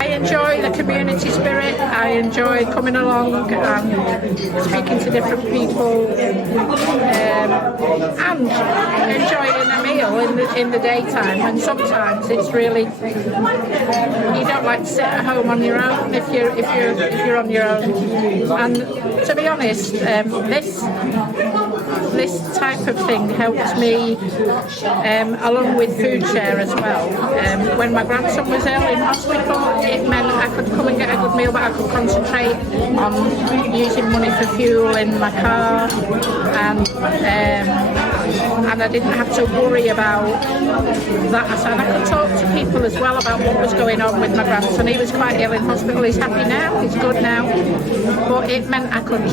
I enjoy the community spirit. I enjoy coming along and speaking to different people, and enjoying a meal in the daytime. And sometimes it's really, you don't like to sit at home on your own if you're on your own. And to be honest, this type of thing helped me, along with food share as well. When my grandson was ill in hospital, it meant I could come and get a good meal, but I could concentrate on using money for fuel in my car, and I didn't have to worry about that. And I could talk to people as well about what was going on with my grandson. He was quite ill in hospital. He's happy now. He's good now. But it meant I could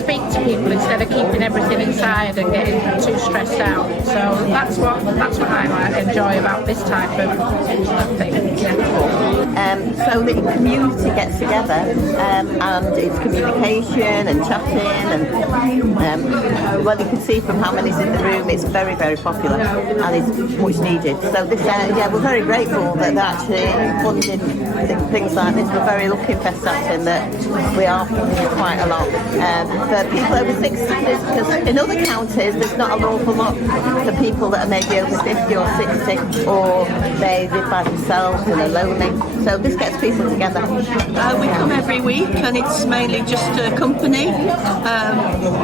speak to people instead of keeping everything inside and getting too stressed out. So that's what I enjoy about this type of thing. Yeah. So the community gets together, and it's communication and chatting, and well, you can see from how many's in the room, it's very, very popular and it's much needed. So this, we're very grateful that they're actually funding things like this. We're very lucky in Prestatyn that we are funding quite a lot for people over 60, because in other counties there's not an awful lot for people that are maybe over 50 or 60, or they live by themselves and are lonely. So this gets people together. We come every week, and it's mainly just a company,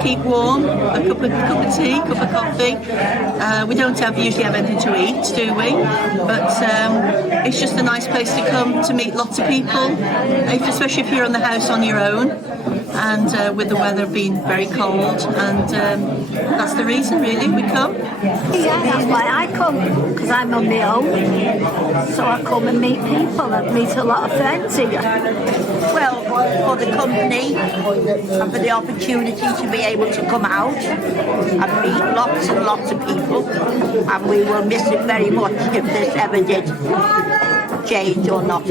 keep warm, a cup of tea, cup of coffee. We don't usually have anything to eat, do we? But it's just a nice place to come to meet lots of people, especially if you're in the house on your own, and with the weather being very cold, and that's the reason really we come. Yeah, that's why I come, because I'm on my own, so I come and meet people and meet a lot of friends here. Well, for the company and for the opportunity to be able to come out and meet lots and lots of people, and we will miss it very much if this ever did change or not.